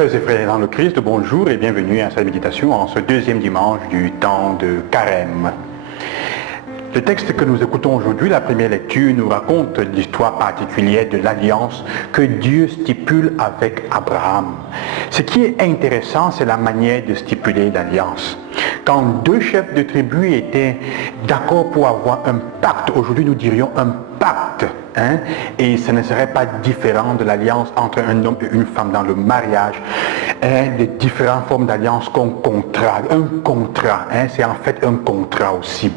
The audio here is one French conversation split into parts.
Sœurs et frères dans le Christ, bonjour et bienvenue à cette méditation en ce deuxième dimanche du temps de Carême. Le texte que nous écoutons aujourd'hui, la première lecture, nous raconte l'histoire particulière de l'alliance que Dieu stipule avec Abraham. Ce qui est intéressant, c'est la manière de stipuler l'alliance. Quand deux chefs de tribu étaient d'accord pour avoir un pacte, aujourd'hui nous dirions un pacte, et ce ne serait pas différent de l'alliance entre un homme et une femme dans le mariage, des différentes formes d'alliance qu'on contrat. Un contrat, c'est en fait un contrat aussi.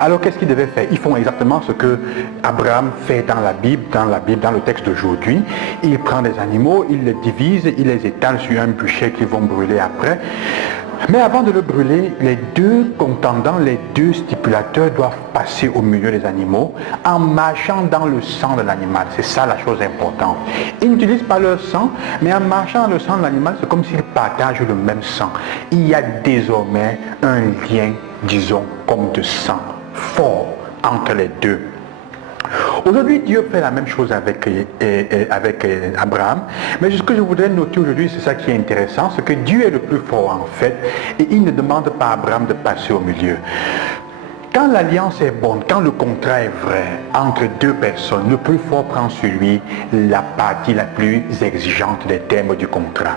Alors qu'est-ce qu'ils devaient faire? Ils font exactement ce que Abraham fait dans la Bible, dans le texte d'aujourd'hui. Il prend des animaux, il les divise, il les étale sur un bûcher qu'ils vont brûler après. Mais avant de le brûler, les deux contendants, les deux stipulateurs doivent passer au milieu des animaux en marchant dans le sang de l'animal. C'est ça la chose importante. Ils n'utilisent pas leur sang, mais en marchant dans le sang de l'animal, c'est comme s'ils partagent le même sang. Il y a désormais un lien, disons, comme de sang fort entre les deux. Aujourd'hui, Dieu fait la même chose avec Abraham, mais ce que je voudrais noter aujourd'hui, c'est ça qui est intéressant, c'est que Dieu est le plus fort en fait, et il ne demande pas à Abraham de passer au milieu. Quand l'alliance est bonne, quand le contrat est vrai entre deux personnes, le plus fort prend sur lui la partie la plus exigeante des termes du contrat.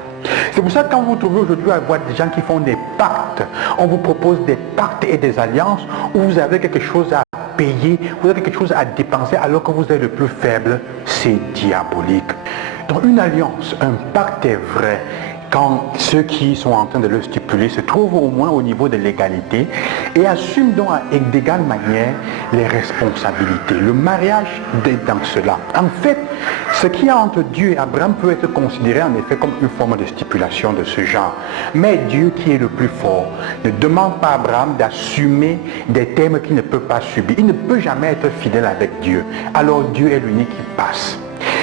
C'est pour ça que quand vous trouvez aujourd'hui à voir des gens qui font des pactes, on vous propose des pactes et des alliances où vous avez quelque chose à payer, vous avez quelque chose à dépenser alors que vous êtes le plus faible, c'est diabolique. Donc une alliance, un pacte est vrai quand ceux qui sont en train de le stipuler se trouvent au moins au niveau de l'égalité et assument donc d'égale manière les responsabilités. Le mariage est dans cela. En fait, ce qu'il y a entre Dieu et Abraham peut être considéré en effet comme une forme de stipulation de ce genre. Mais Dieu qui est le plus fort ne demande pas à Abraham d'assumer des termes qu'il ne peut pas subir. Il ne peut jamais être fidèle avec Dieu. Alors Dieu est l'unique qui passe.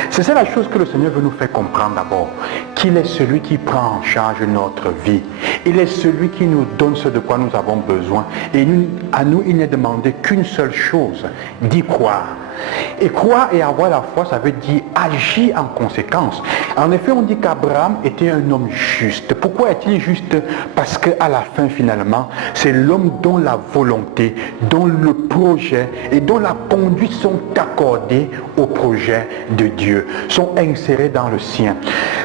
C'est ça la chose que le Seigneur veut nous faire comprendre d'abord, qu'il est celui qui prend en charge notre vie. Il est celui qui nous donne ce de quoi nous avons besoin. Et à nous, il n'est demandé qu'une seule chose, d'y croire. Et croire et avoir la foi, ça veut dire agir en conséquence. En effet, on dit qu'Abraham était un homme juste. Pourquoi est-il juste? Parce qu'à la fin, finalement, c'est l'homme dont la volonté, dont le projet et dont la conduite sont accordées au projet de Dieu, sont insérés dans le sien.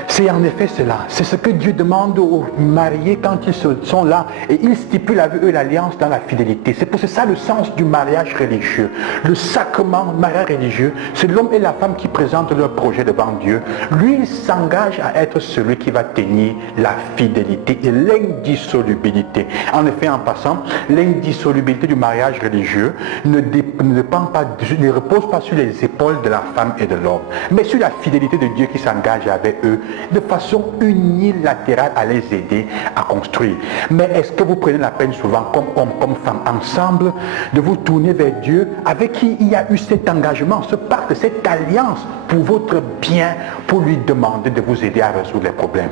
C'est en effet cela. C'est ce que Dieu demande aux mariés quand ils sont là et il stipule avec eux l'alliance dans la fidélité. C'est pour ça le sens du mariage religieux. Le sacrement mariage religieux, c'est l'homme et la femme qui présentent leur projet devant Dieu. Lui, il s'engage à être celui qui va tenir la fidélité et l'indissolubilité. En effet, en passant, l'indissolubilité du mariage religieux ne repose pas sur les épaules de la femme et de l'homme, mais sur la fidélité de Dieu qui s'engage avec eux de façon unilatérale à les aider à construire. Mais est-ce que vous prenez la peine souvent, comme homme, comme femme, ensemble, de vous tourner vers Dieu, avec qui il y a eu cet engagement, ce pacte, cette alliance pour votre bien, pour lui demander de vous aider à résoudre les problèmes?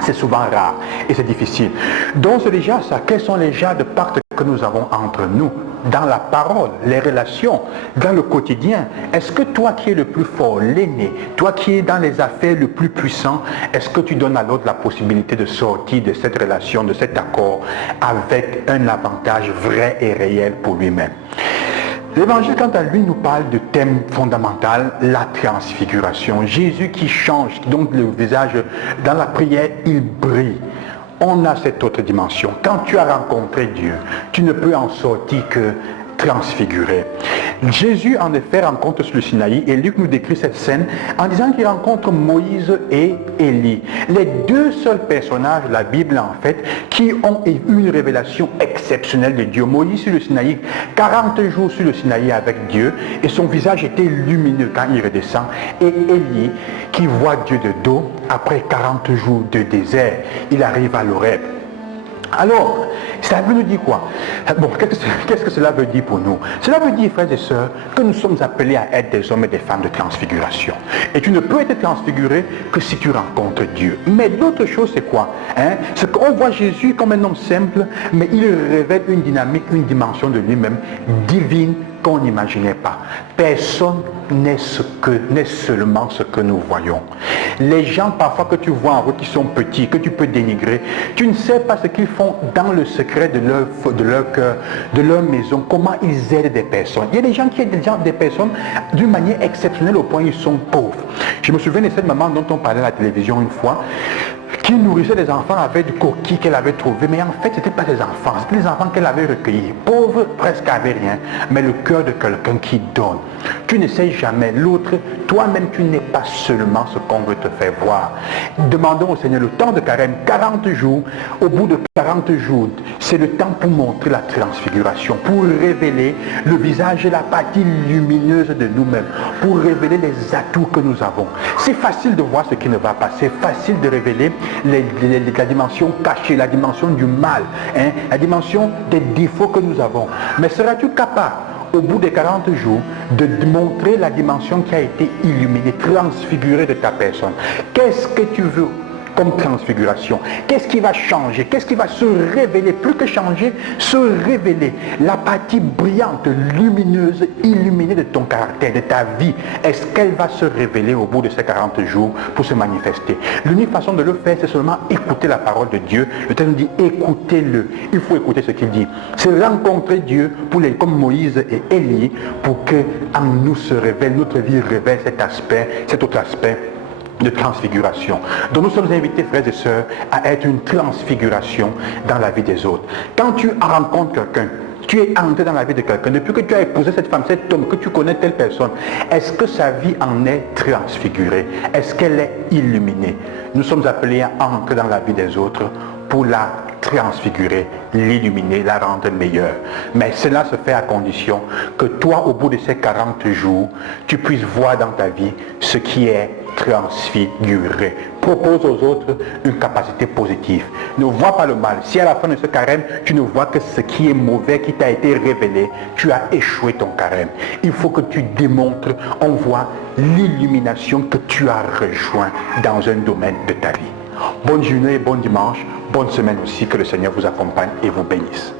C'est souvent rare et c'est difficile. Donc c'est déjà ça. Quels sont les genres de pactes que nous avons entre nous, dans la parole, les relations, dans le quotidien? Est-ce que toi qui es le plus fort, l'aîné, toi qui es dans les affaires le plus puissant, est-ce que tu donnes à l'autre la possibilité de sortir de cette relation, de cet accord, avec un avantage vrai et réel pour lui-même? L'évangile, quant à lui, nous parle de thème fondamental, la transfiguration. Jésus qui change, donc le visage, dans la prière, il brille. On a cette autre dimension. Quand tu as rencontré Dieu, tu ne peux en sortir que transfiguré. Jésus, en effet, rencontre sur le Sinaï, et Luc nous décrit cette scène en disant qu'il rencontre Moïse et Élie. Les deux seuls personnages de la Bible, en fait, qui ont eu une révélation exceptionnelle de Dieu. Moïse sur le Sinaï, 40 jours sur le Sinaï avec Dieu, et son visage était lumineux quand il redescend. Et Élie, qui voit Dieu de dos, après 40 jours de désert, il arrive à l'Horeb. Alors, ça veut nous dire quoi? Bon, qu'est-ce que cela veut dire pour nous? Cela veut dire, frères et sœurs, que nous sommes appelés à être des hommes et des femmes de transfiguration. Et tu ne peux être transfiguré que si tu rencontres Dieu. Mais l'autre chose, c'est quoi? C'est qu'on voit Jésus comme un homme simple, mais il révèle une dynamique, une dimension de lui-même divine, qu'on n'imaginait pas. Personne n'est seulement ce que nous voyons. Les gens parfois que tu vois en route qui sont petits, que tu peux dénigrer, tu ne sais pas ce qu'ils font dans le secret de leur cœur, de leur maison, comment ils aident des personnes. Il y a des gens qui aident des personnes d'une manière exceptionnelle au point où ils sont pauvres. Je me souviens de cette maman dont on parlait à la télévision une fois, qui nourrissait des enfants avec du coquille qu'elle avait trouvé, mais en fait, ce n'était pas des enfants, c'était des enfants qu'elle avait recueillis. Pauvres, presque avec rien, mais le cœur de quelqu'un qui donne. Tu ne sais jamais l'autre, toi-même, tu n'es pas seulement ce qu'on veut te faire voir. Demandons au Seigneur le temps de carême, 40 jours. Au bout de 40 jours, c'est le temps pour montrer la transfiguration, pour révéler le visage et la partie lumineuse de nous-mêmes, pour révéler les atouts que nous avons. C'est facile de voir ce qui ne va pas, c'est facile de révéler la dimension cachée, la dimension du mal, hein, la dimension des défauts que nous avons. Mais seras-tu capable, au bout des 40 jours, de montrer la dimension qui a été illuminée, transfigurée de ta personne? Qu'est-ce que tu veux comme transfiguration? Qu'est-ce qui va changer? Qu'est-ce qui va se révéler? Plus que changer, se révéler. La partie brillante, lumineuse, illuminée de ton caractère, de ta vie. Est-ce qu'elle va se révéler au bout de ces 40 jours pour se manifester? L'unique façon de le faire, c'est seulement écouter la parole de Dieu. Le texte nous dit, écoutez-le. Il faut écouter ce qu'il dit. C'est rencontrer Dieu comme Moïse et Élie, pour que en nous se révèle, notre vie révèle cet autre aspect de transfiguration. Donc nous sommes invités, frères et sœurs, à être une transfiguration dans la vie des autres. Quand tu rencontres quelqu'un, tu es entré dans la vie de quelqu'un, depuis que tu as épousé cette femme, cet homme, que tu connais telle personne, est-ce que sa vie en est transfigurée? Est-ce qu'elle est illuminée? Nous sommes appelés à entrer dans la vie des autres pour la transfigurer, l'illuminer, la rendre meilleure. Mais cela se fait à condition que toi, au bout de ces 40 jours, tu puisses voir dans ta vie ce qui est transfiguré. Propose aux autres une capacité positive. Ne vois pas le mal. Si à la fin de ce carême, tu ne vois que ce qui est mauvais qui t'a été révélé, tu as échoué ton carême. Il faut que tu démontres, on voit l'illumination que tu as rejoint dans un domaine de ta vie. Bonne journée, bon dimanche, bonne semaine aussi, que le Seigneur vous accompagne et vous bénisse.